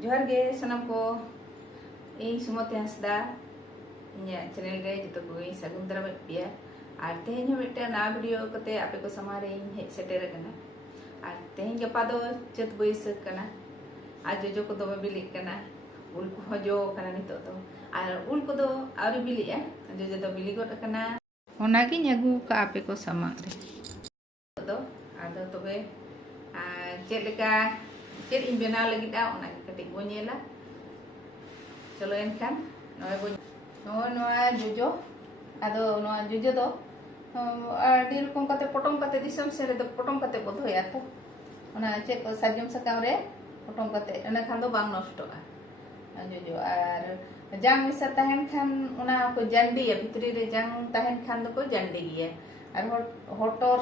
जोहार गे सनम को इन सुमति हंसदा ᱤᱧᱟᱹᱜ ᱪᱮᱱᱮᱞ ᱨᱮ ᱡᱚᱛᱚ ᱠᱚᱜᱮᱧ ᱥᱟᱹᱜᱩᱱ ᱫᱟᱨᱟᱢᱮᱫ ᱯᱮᱭᱟ ᱟᱨ ᱛᱮᱦᱮᱧ ᱦᱚᱸ ᱢᱤᱫᱴᱟᱝ ᱱᱟᱣᱟ ᱵᱷᱤᱰᱤᱭᱳ ᱠᱟᱛᱮ ᱟᱯᱮ ᱠᱚ ᱥᱟᱢᱟᱝ ᱨᱮᱧ ᱦᱮᱡ ᱥᱮᱴᱮᱨ ᱟᱠᱟᱱᱟ ᱟᱨ ᱛᱮᱦᱮᱧ ᱜᱟᱯᱟ ᱫᱚ ᱪᱟᱹᱛ ᱵᱟᱹᱭᱥᱟᱹᱠᱷ ᱠᱟᱱᱟ ᱟᱨ ᱡᱚᱡᱚ ᱠᱚ ᱫᱚᱢᱮ ᱵᱤᱞᱤᱜ ᱠᱟᱱᱟ ᱩᱞ ᱠᱚᱦᱚᱸ ᱡᱚ ᱠᱟᱱᱟ ᱱᱤᱛᱚᱜ ᱫᱚ ᱟᱨ ᱩᱞ ᱠᱚᱫᱚ ᱟᱹᱣᱨᱤ ᱵᱤᱞᱤᱜᱼᱟ ᱡᱚᱡᱚ ᱫᱚ ᱵᱤᱞᱤ ᱜᱚᱫ ᱟᱠᱟᱱᱟ ᱚᱱᱟᱜᱤᱧ ᱟᱹᱜᱩ ᱠᱟᱜᱼᱟ ᱟᱯᱮ ᱠᱚ ᱥᱟᱢᱟᱝ ᱨᱮ ᱫᱚ ᱟᱫᱚ ᱛᱚᱵᱮ ᱪᱮᱫ ᱞᱮᱠᱟ ᱪᱮᱫ ᱤᱧ ᱵᱮᱱᱟᱣ ᱞᱟᱹᱜᱤᱫᱼᱟ ᱚᱱᱟᱜᱮ ᱠᱟᱹᱴᱤᱡ ᱵᱚᱱ ᱧᱮᱞᱟ चलो एनखान नोआ जोजो आदो नोआ जोजो दो आडी रकम कते पटम कते दिसम से रे पटम कते बधोया तो ओना चेक को साजम सकाम रे पटम कते एना खान दो बांग नष्टोगा जोजो आर जांग मिसा तहन खान ओना को जंडी या भितरी रे जांग तहन खान दो को जंडी गिया आर होटर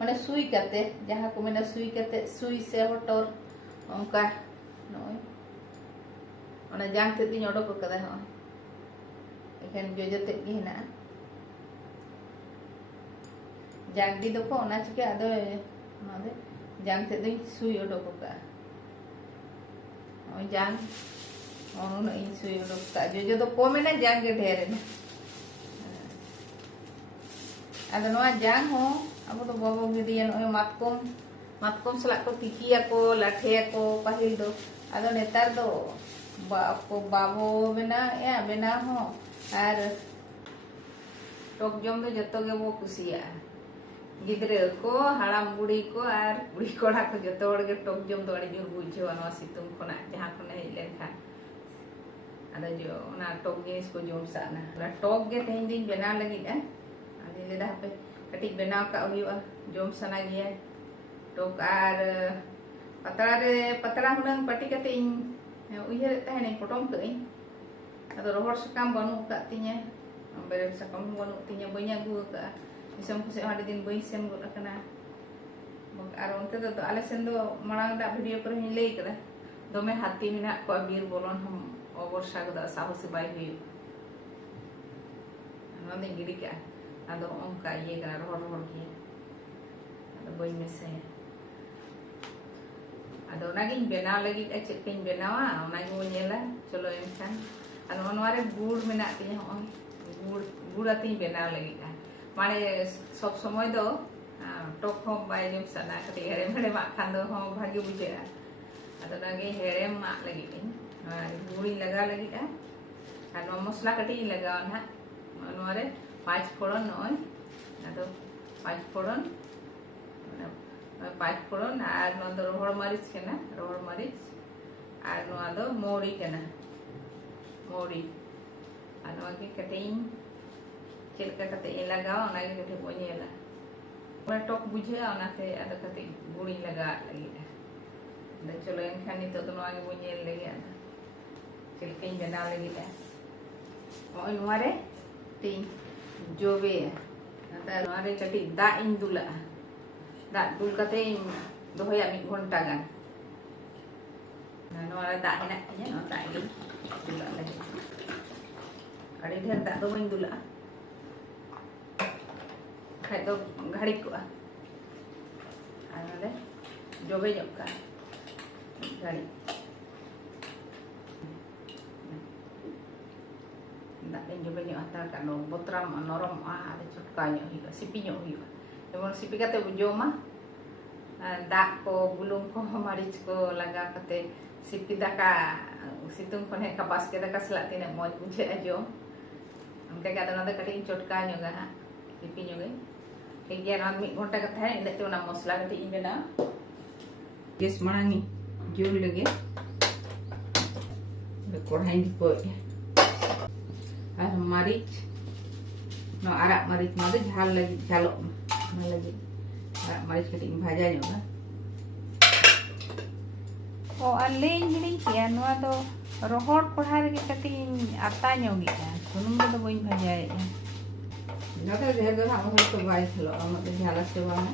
माने सुई कते जहां को मेना सुई कते सुई से होटर ओंका नोय ओना जांग ते दिन ओडो को कदा हो एखन जोजो ते गी हेना जांग दी दको ओना चिके आदो मादे जांग ते दिन सुई ओडो को का ओ जांग ओनो इन सुई ओडो का जोजो तो को मेना जांग के ढेर ने आदो नोआ जांग हो अब तो बाबो गिदिया नो मातकोम सला को तिकिया को लाठिया को पाहिल दो आदो नेतार दो बापो बाबो बेना या बेना हो आर टोक जम दो जतो गे बो कुसिया गिद्रे को हाड़ाम बुड़ी को आर बुड़ी कोड़ा को जतो हड़ गे टोक जम दो अड़ी जोर बुझो नवा सितुंग खोना जहां कोने हेलेन खा आदा जो ना टोक जिनिस को जोम साना ला टोक गे तेन दिन बेना लगी आ आदि ले दा पे कटी बेना का हुआ जोम सना गया टोक आर पतला हुनंग पटी कते उइहर तहने पटम कई अदो रोहर सकाम बानु का तिnya बेरे सकाम बानु तिnya बइया गु का दिसम को से हाडी दिन बइ सेन गो रखना आर उनते तो आले सेन दो मणांग दा वीडियो पर हिन लई कदा दोमे हाथी मिना को बीर बोलन हम अवर्षा गदा साहस बाई हुई नंदे गिडी का अदो ओंका ये कना रोहर की अदो बइ मेसे आदो नागिन बेनाव लगी चेक किन बेनावा ओनागी बो नेला चलो एनखान आदो नोवारे गुड़ मेना तिया हो गुड़ आती बेनाव लगी माने सब समय दो टोक हो बाय जम सना कते हेरे मेरे मा खान दो हो भागी बुझे आदो नागे हेरे मा लगी गुड़ी लगा लगी आदो मसला कटी लगा ना नोवारे 5 फोड़न नय आदो 5 फोड़न 5 फोड़न और नो दो रोहड़ मरीच केना रोहड़ मरीच और नो दो मोरी केना मोरी और नो के कटिंग चिलका कते लगाओ ओना के कटे बोनेला ओना टोक बुझे ओना ते आदो कते गुड़ी लगा लगी द चलो एनखान नि तो नो आगे बोनेल लगी आदा चिलका इन बना लगी ओय नोरे तीन जोबे आता नोरे कटी दा इन दुला दा दुल कते दोहया 1 घंटा गान नोरा दा हेना nya no दा इन दुला lagi अड़ी ढेर दा दो बइन दुला खाय दो घाड़ी को आले जोबे जक्का घाड़ी दा इन जोबे nya आता का नो बोतराम नरम आदे चटका nya हुआ सिपि nya हुआ जेमन सिपि कते बुझोमा दाग को बुलुंग को मरीच को लगा कते सिपि दाका सितुंग खने कपास के दाका सला तिना मौज बुझे जो उनके का दना कटी चटका ᱧᱚᱜᱟ सिपि ᱧᱚᱜᱟ ठीक गया ना 1 घंटा का था इनते ओना मसला कटी इन बेना गैस मणांगी जोर लगे कढ़ाई को और मरीच नो आरा मरीच मादे झाल लगी झालो ना लगी आरा मरीच कटी भाजा ᱧᱚᱜᱟ ओ अलें हिडिं किया नोआ दो रोहड़ कोढ़ा रे कटी आता ᱧᱚᱜᱤ सुनुम दो बइन भाजाए नका ढेर दो हम तो बाई थलो हम तो झाला से बाना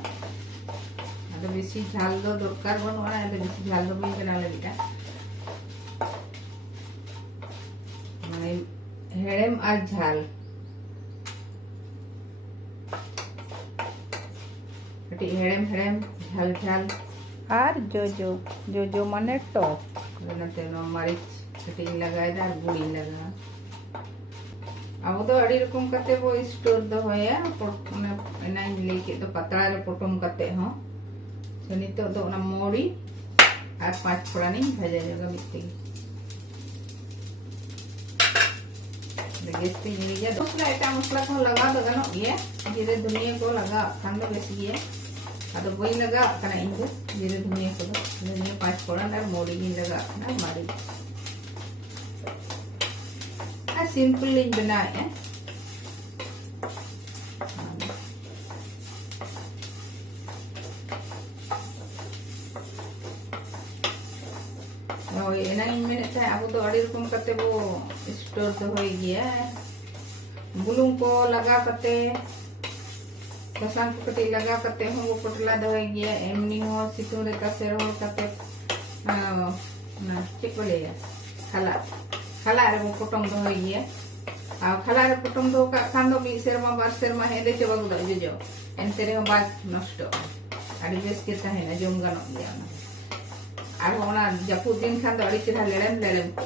आदो बेसी झाल दो दरकार बनु आना आदो बेसी झाल दो बइन केना लगिटा माने हेड़ेम आ झाल कटी हेड़ेम झाल झाल और जो माने टॉप नते नो मरीच कटिंग लगाए दा गुड़ी लगा अब तो अड़ी रकम कते वो स्टोर दो होया ने एना ले के तो पतला रे पोटम कते हो तो नितो दो ना मोड़ी और 5 फोड़ानी भाजा जाएगा मिट्टी गैस पे ले गया दूसरा आइटम मसला को लगा दो गनो ये जीरे धनिया को लगा खान दो बेस ये अदो वही लगा कना इंदो जीरे धनिया को धनिया 5 फोड़न और मोड़ी ही लगा ना मारी आ सिंपल इन बनाए एना इन मिनट था अब तो अड़ी रकम करते वो स्टोर तो हो गया बुलूं को लगा करते बसांग को कटी लगा करते हो वो पोटला दो हो गया एमनी हो सितुं रे तसे रो करते ना चेक बोले खला रे वो पोटम दो हो गया आ खला रे पोटम दो का खान दो मी सेरमा बार सेरमा हेदे चबा दो जो एनते रे बात नष्ट अड़ी बेस के ता है ना जोम गानो गया और होना जपू दिन खान तो अड़ी चेहरा लेड़म को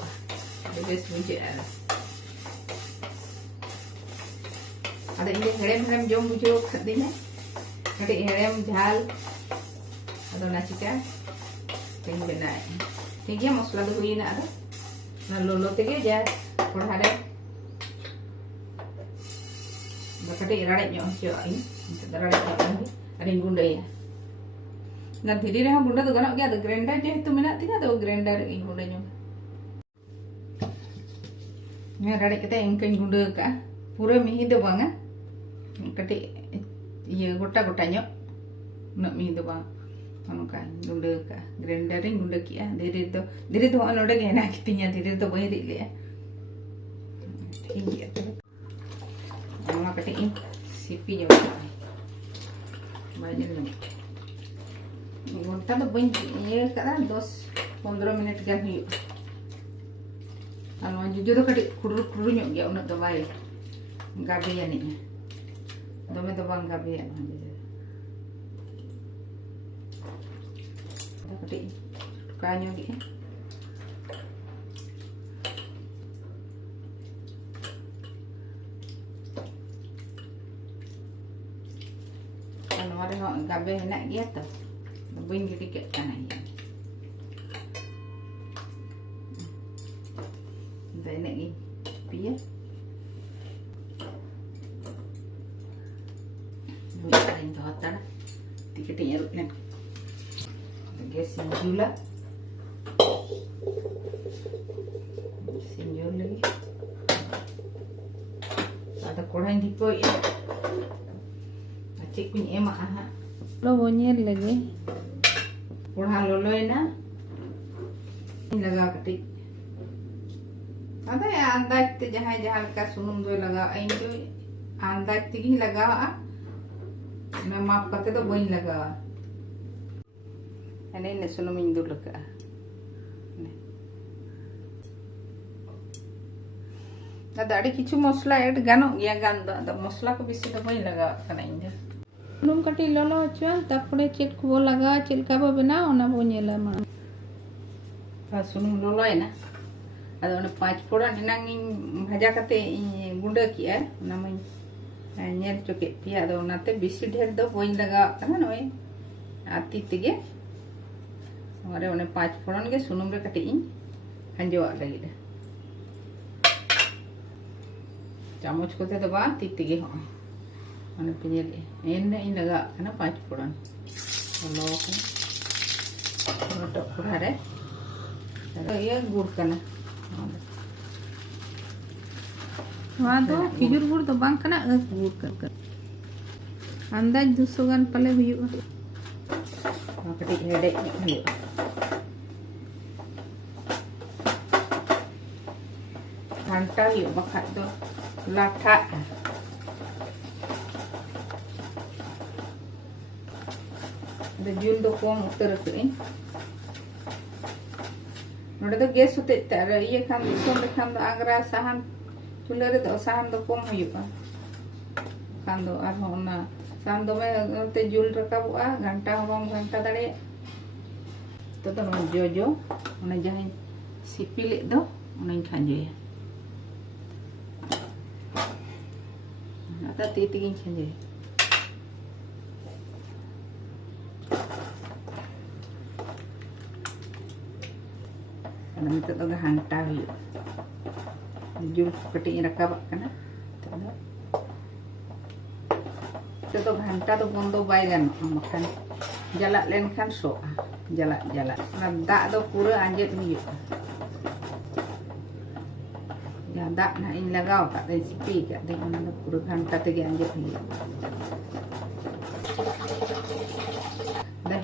बेस बुझे अद इन हेड़म जम बुझे खदी ने कटी हेड़म झाल अदो ना चिका तेन बनाए ठीक है मसला दो हुई ना अदो ना लोलो तेगे जा कोढ़ा रे कटी राड़े ᱧᱚᱜ ᱦᱚᱪᱚ इन राड़े ᱧᱚᱜ अड़ी गुंडया ना धीरे रहा गुंडा तो गनोग गया ग्राइंडर जेहेतु मेना तिना तो ग्राइंडर इन गुंडा ᱧᱚᱜ मैं राड़े कते इनकन गुंडा का पूरा मिही दो बांगा कटी ये गोटा गोटा ᱧᱚᱜ उना मिही दो बांग अनका गुंडा का ग्राइंडर इन गुंडा किया धीरे तो नोडे के ना कितिया धीरे तो बई रि ले ठीक है तो मा कटी इन सीपी जो बाजे में घंटा तो बन ये करा 10-15 मिनट गन हुआ जुजो तो कटी खुड़ गया उन तो बाय गाबिया नहीं दमे तो बांग गाबिया कटी काño गया नोरे हो गाबे हेना गया तो बन गिटी के काना ये देने की पिए इन तो होता ना टिकट ये रुकने गैस सिंजुला सिंजुल लगी ada कोढ़ाई दीपो ये अच्छे कुछ एम आहा लो बोनियर लगे कोढ़ा लोलोय ना लगा कटी अदे अंदाज ते जहां जहां का सुनुम दो लगा इन जो अंदाज ते ही लगा मैं माप करते तो बइन लगा अने ने सुनुम इन दो लगा दाड़ी किछु मसला ऐड गानो गया गान दो मसला को बेसी तो बइन लगा कना इन सुनुम कटी लोलो चल तापरे चेट को लगा चिलका बो बना ओना बो नेला मा पा सुनुम लोलो है ना अदो ओने 5 फोड़ा निनांग भाजा कते गुंडा किया ओना मैं नेल चोके पिया अदो ओनाते बेसी ढेर दो बइन लगा कना नय आती तिगे और ओने 5 फोड़न के सुनुम रे कटी इन हंजवा लगी चामच कोते तो बा ती तिगे हो माने पिनेल एन इन लगा कना 5 फोड़न लो को तो पूरा रे तो ये गुड़ कना वहां तो खिजुर गुड़ तो बांग कना गुड़ कर अंदाज 200 गान पले हुआ कटी हेडे हुआ घंटा हुआ बखा तो लाठा जुल दो कम उतर नोडे तो गैस होते ये खान दिसोम रे खान आगरा साहन चूल्हा रे दो साहन दो कम हुआ खान दो आर होना साहन दो में ते जुल रकाबुआ घंटा हो बम घंटा दाड़े तो जोजो जहाँ सिपिले दो खांजोया ती तेगी खांजोया नित घांटा जुल कटी रकाब तो घंटा तो बंदो बै गान जला लेनखान सोआ जला जला दा दो पूरा आंजेद जहाँ दा ना इन लगाव का सिपी का पूरा घंटा तेगे आंजेद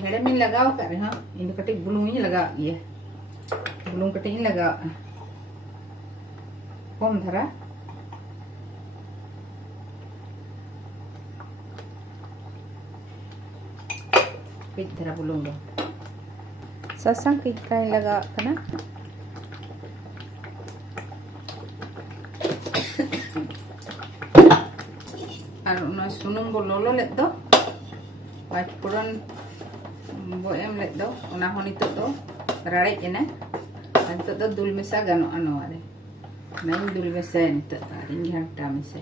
हेड़े में लगाव का हाँ इन कटी बुलुंग लगा बुलुंग कटी लगा कम धरा कई धरा बुलुंग ससांग कई काय लगा कना और सुनुम बो लोलो लेद दो पाँच फोड़न बो एम लेद दो ओना हो नितो दो राड़े एना नितो दो दुल मेसा गानोआ नोआ रे नाइन दुल मेसा नितो इन घंटा मेसा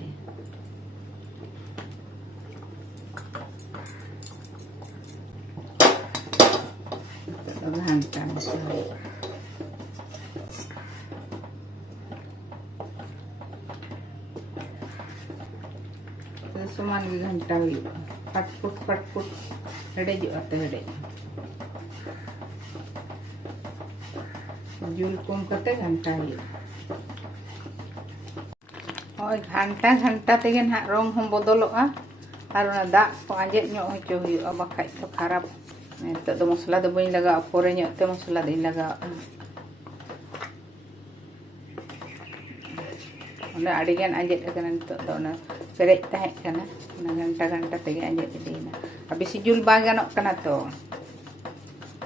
घंटा मेसा समान भी घंटा फटफुट हेड़े हेड़े जुल कम करते घंटा और घंटा घंटा तेगे ना रंग हम बदलोगा और दा को आंजेद हचो बाखा तो खराब नित तो मसला तो बी लगा पोरे ते मसला दी लगा आड़ीगान आंजेद नित पेरे तहना घंटा घंटा तेगे आंजेद इदीना बेसी जुल बा गानों तो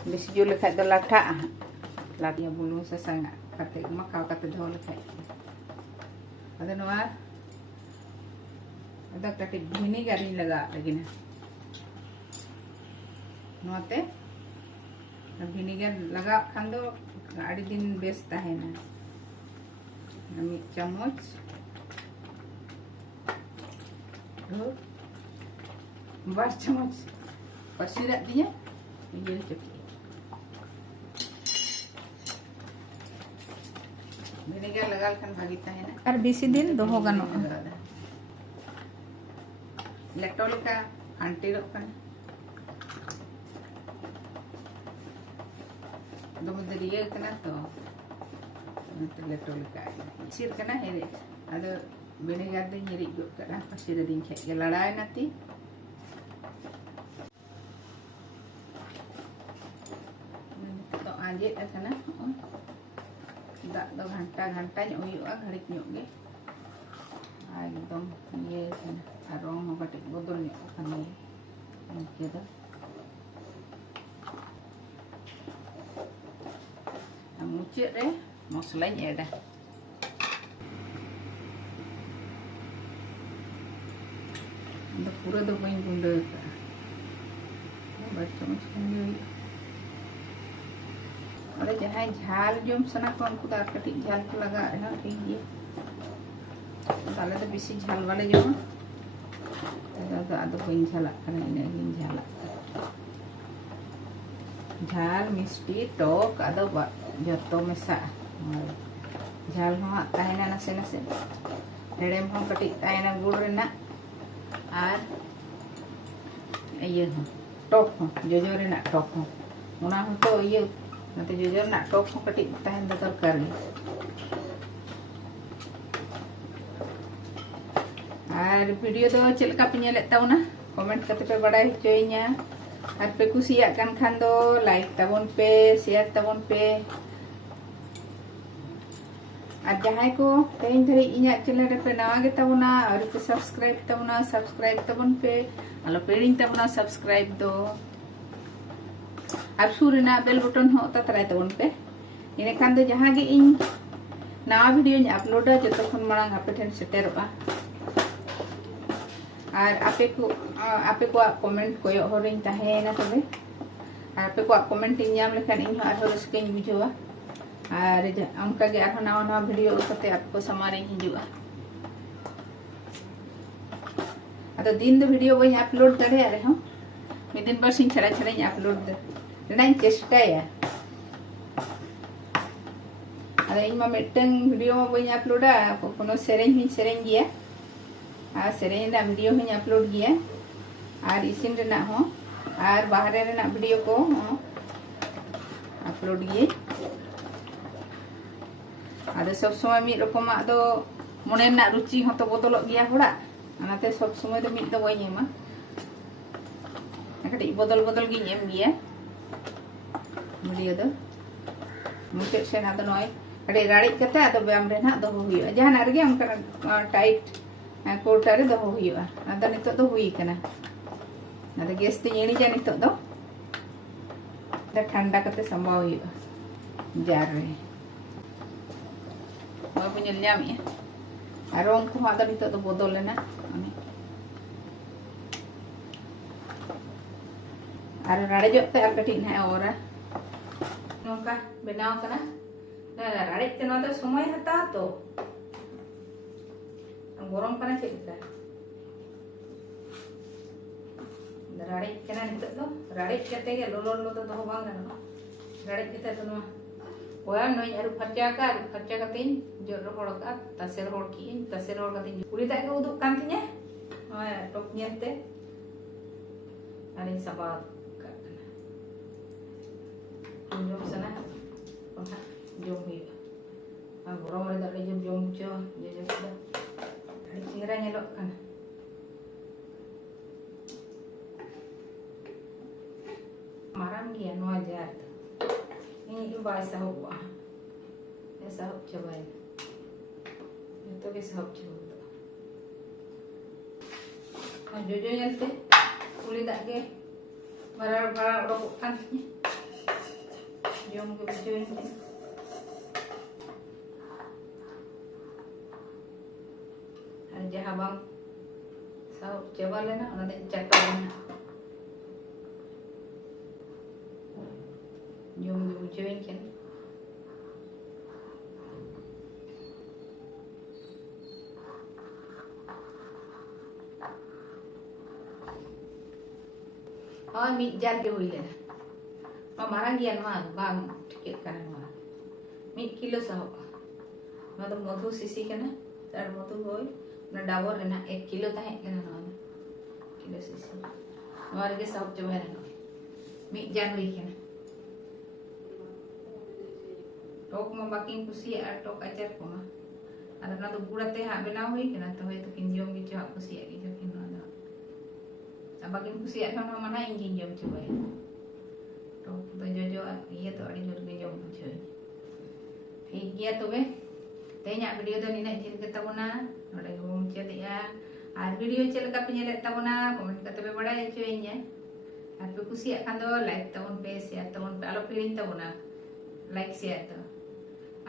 बेसी जुल लेखा तो लाठा लाटिया बुलुंग ससांग कते मकाव कते धो लेखा अदो नोआ अदो कटे विनेगार लगा लगिना नोते विनेगार लगा खान दो आड़ी दिन बेस तहना मिद चामच बार चामच पसीरा दिया ये चुकी विनेगार लगा खान भागी तहना और बेसी दिन दोहो गानो लेटो लेका आंटी रोकन दमे दरिया कना तो लेटो लेका चिर कना हेरे अदो विनेगार दे हिरी गो कना पसीरा दिन खे लड़ाई नाती तो आंजेद कना दा दो घंटा घंटा घड़िक एकदम ये रंग कटे बदल मुचाद रे मसला एडा पूरा तो बी गुंड बार चामच और जहाँ झाल जम सना को उनको कटी झाल को लगा ठीक है ताले तो बेसी झाल वाले जमा तो बी झाला झाला झाल मिष्टि टक आदो जो मेसा झाल तहना नासे नासे हेड़ेम कटी तहना गुड़ रेना और ये टक जोजो रेना टक ओना तो ये नाते जोजो रेना टक कटी तहन दरकार और वीडियो तो चलका पे नेले ताबना कमेंट करते पे बड़ा होचोइया और पे कुसिया कान खान दो लाइक ताबन पे शेयर ताबन पे और जहां को तेन धरी इना चैनल रे पे नवा गे ताबना और पे सब्सक्राइब ताबन पे आलो पेड़िन ताबना सब्सक्राइब दो और सुरना बेल बटन हो ततराय ताबन पे इने खान दो जहां गे इन नवा वीडियो अपलोडा जतो खन मांग आपे ठेन सेटेरोआ और आपे को कमेंट कोयो होरिन तहेना तबे आप कमेंट नाम लेखान इन रस्क बुझा और उनका नवा नवा भिडियो करते आपको सामान हिजुआ अद दिन दो भिडियो बी अपलोड दाड़े रहा मिद दिन बार छाड़ा छाड़ा अपलोड चेष्टाया अद इन मिट्टन भिडियो बी अपलोडा कोनो सेरें सेरें गया और सेरें भिडियो अपलोड गया और इसिन और बाहरे भिडियो को अपलोड गए अद सब समय मिद रकम मने रुचि हत बदल गया होड़ाते सब समय तो मिद बी कटी बदल बदल गया भिडियो मुचाद से नई कटी राड़ी कते ब्याम दहो जहां रे उनका टाइट कोटा रे दहो नित हुईना गैस तीन इणीजा नित ठंडा करते संभाव जार रे रंग को नित बदलना और राड़ेजते और कटी ना और नौका बनाव राड़ेजते समय हता तो गरम करना चलता राड़ेज नित राड़ेज लोलो लो तो दो राड़ेज नई आरु फर्चा फर्चा जो रोहड़ तसे रोहड़ की तसे रोहड़ कुड़ी दाग उदूक टॉप नेलते साबा जम सना जम गरम रे जम बुझो चेहरा माराम गया जार बै साहब साहब चाबा जो साहब चाबा जोजो कुली दागे बराड़ बराड़ उड़ोक जम के बुझे जहाँ बांग साहब चाबा लेना चाटा जम के बुझे हाँ मिट जार के हुई लेना मारा गया बांग ठीक मिट किलो साहब तो मधु सीसी तार मधु होई डाबर रेना 1 किलो ताहेना किलो सीसी रे साहब चाबा मिट जार हुई टॉक में बाकी कुसिया टॉक आचार को और गुड़ाते हाँ बनाव हुई तो हयतो किन जम गे हाँ कुसिया गे जखिन बाकी कुसिया मना इन जम चाबाया टॉक तो जोजो ये तो अड़ी जोर गे जम बुझे ठीक गया तबे तेना वीडियो तो निना झिल के तबना नोडे गो मुचादेया और वीडियो चलका पे नेले तबना कमेंट करते पे बड़ाय होइया और पे कुसिया खान दो लाइक तबन पे शेयर तबन पे आलो पिरिन तबना लाइक शेयर तो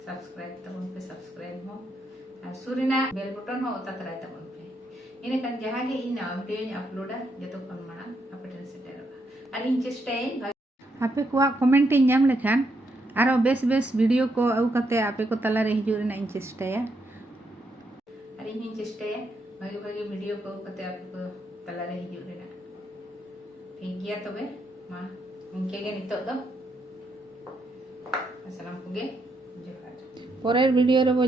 सब्सक्राइब तबन पे सब्सक्राइब हो और सुरिना बेल बटन हो ततराय तबन पे इने kan जहां के इन वीडियो अपलोडा जतो खन माना आपे ठन सेटेरोगा और इन चेष्टाय आपे को कमेंट नाम लेखान आरो बेस बेस वीडियो को आउ कते आपे को तला रे हिजु रेना इन चेष्टाया और इन चेष्टाया भागे भागे वीडियो को कते आपे को तला रे हिजु रेना ठीक गया तबे मा इनके गे नितो दो अस्सलाम कुगे जोहार परेर वीडियो रे बो